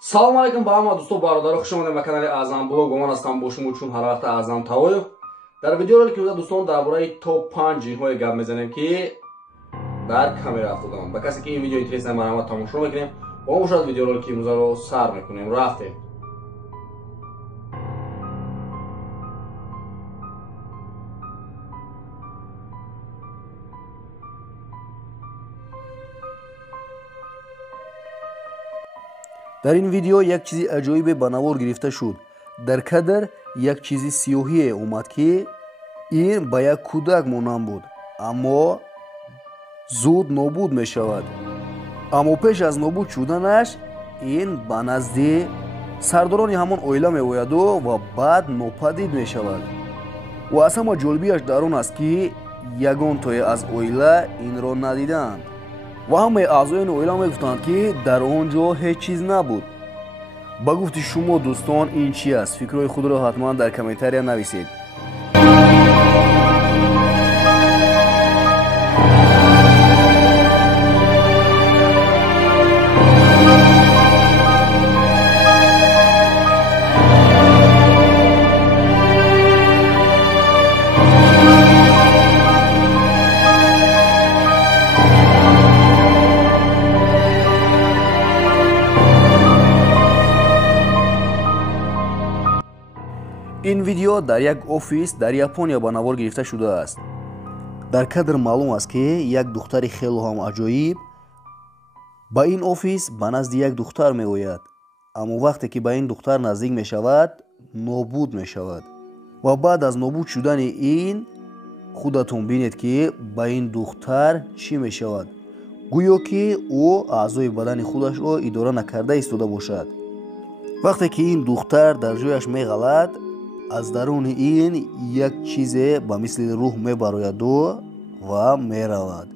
Салом алейкум ба ҳама дӯсту бародаро, хуш омадед ба канали AZAM блог. Ба ман ҳастам бо шумо чун ҳар вақт AZAM Тавоев. Дар видеоролики имрӯз дӯстон дар бораи топ 5 ҷинҳое гап мезанем ки дар камера Афтодаанд. Ба касе ки ин видео интересна барома тамошо мекунем, ба мо бошад видеоролики имрӯзро сар мекунем. Рафтем. дар ин видео як чизи аҷоибе ба навор гирифта шуд. дар кадр як чизи сиёҳие омад ки ин ба як кӯдак монанд буд, аммо зуд нобуд мешавад. аммо пеш аз нобуд шуданаш ин ба назди сардорони ҳамон оила меояду ва баъд нопадид мешавад. ва аз ҳама ҷолибияш дар он аст ки ягонтое аз оила инро надиданд ва ҳамаи аъзоёни оила мегуфтанд ки дар он ҷо ҳеҷ чиз набуд. ба гуфти шумо дӯстон ин чи аст? фикрҳои худро ҳатман дар комментария нависед. ин видео дар як офис дар Япония ба навор гирифта шудааст. дар кадр маълум аст ки як духтари хело ҳам аҷоиб ба ин офис ба назди як духтар меояд, аммо вақте ки ба ин духтар наздик мешавад, нобуд мешавад. ва баъд аз нобуд шудани ин худатон бинед ки ба ин духтар чӣ мешавад. гӯё ки ӯ аъзои бадани худашро идора накарда истода бошад. вақте ки ин духтар дар ҷояш меғалад, аз даруни ин як чизе ба мисли рӯҳ мебарояду ва меравад.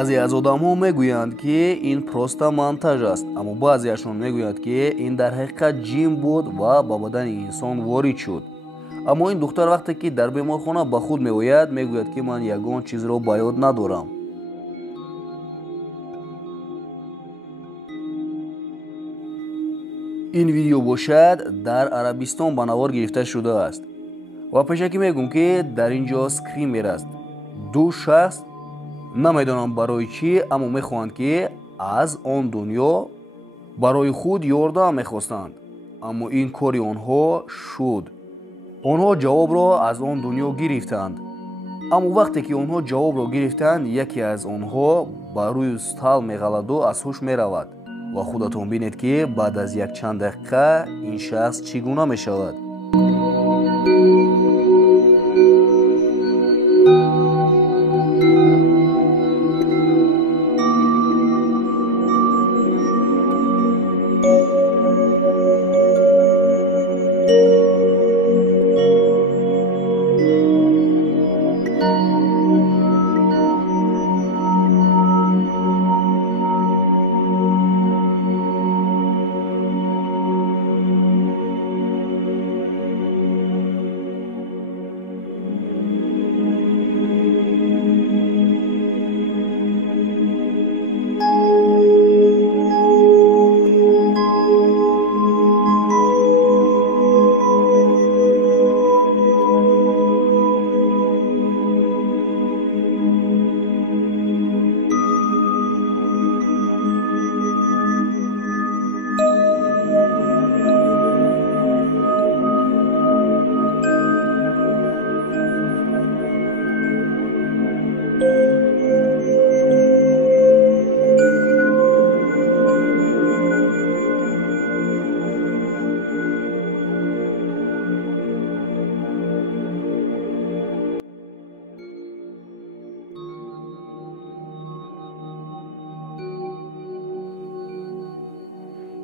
баъзе аз одамҳо мегӯянд ки ин просто монтаж аст, аммо баъзеашон мегӯянд ки ин дар ҳақиқат ҷин буд ва ба бадани инсон ворид шуд. аммо ин духтар вақте ки дар беморхона ба худ меояд, мегӯяд ки ман ягон чизро ба ёд надорам. ин видео бошад дар Арабистон ба навор гирифта шудааст ва пешакӣ мегӯм ки дар ин ҷо скример аст. ду шахс, намедонам барои чӣ, аммо мехоҳанд ки аз он дунё барои худ ёрдам мехостанд, аммо ин кори онҳо шуд. онҳо ҷавобро аз он дунё гирифтанд. аммо вақте ки онҳо ҷавобро гирифтанд, яке аз онҳо ба рӯи стал меғаладу аз ҳуш меравад ва худатон бинед ки баъд аз якчанд дақиқа ин шахс чӣ гуна мешавад.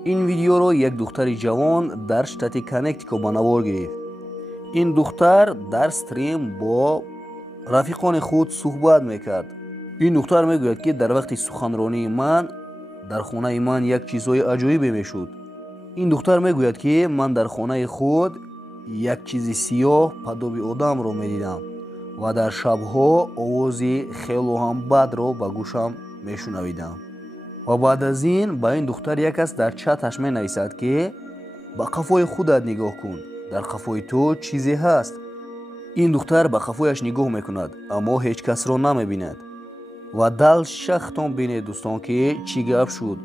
این ویدیو رو یک دختر جوان در شتات کانکتیکوت با نوار گرفت. این دختر در استریم با رفیقان خود صحبت میکرد. این دختر میگوید که در وقت سخنرانی من در خانه من یک چیزهای عجیبی میشد. این دختر میگوید که من در خانه خود یک چیز سیاه پدوبی آدم رو میدیدم و در شبها آوازی خیلی هم بد رو به گوشم میشنویدم. و بعد از این با این دختر یک کس در چتش می نویسد که به قفای خودت نگاه کن، در قفای تو چیزی هست. این دختر به قفایش نگاه میکند اما هیچ کس را نمی بیند و دل شختان بینید دوستان که چی گپ شد.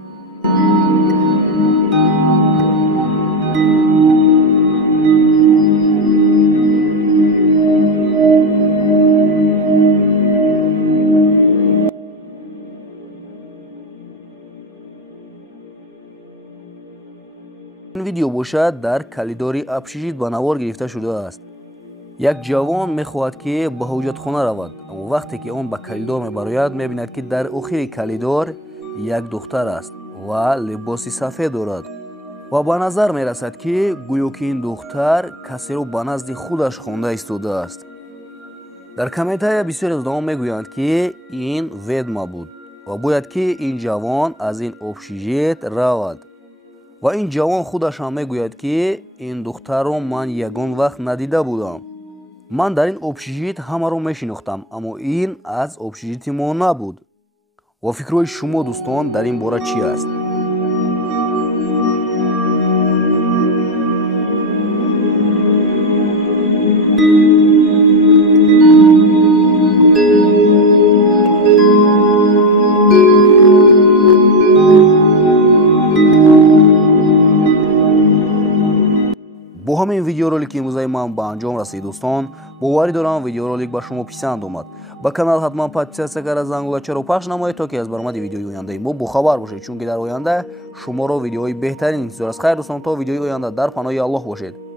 این ویدیو باشد در کلیداری ابشیجیت با نوار گرفته شده است. یک جوان میخواهد که به حاجتخانه رود اما وقتی که آن به کلیدار میبراید میبیند که در آخر کلیدار یک دختر است و لباسی سفید دارد و به نظر میرسد که گویا که این دختر کسی رو به نزد خودش خوانده ایستاده است. در کامنت های بسیاری از دوام میگویند که این ودما بود و باید که این جوان از این ابشیجیت رود. و این جوان خودش هم میگوید که این دختر رو من یگان وقت ندیده بودم. من در این ابشیجیت همه رو میشناختم اما این از ابشیجیت ما نبود. و فکرهای شما دوستان در این باره چی است؟ با همین ویدیورولیک امروزی من به انجام رسید دوستان. باوری دارم ویدیورولیک به شما پسند اومد. با کانال حتما подписаться کردید، زنگوله رو پخش نمایید تا که از برآمد ویدیوی آینده ما باخبر باشید، چون که در آینده شما را ویدیوهای بهترین انتظار است. خیر دوستان، تا ویدیوی آینده در پناه الله باشید.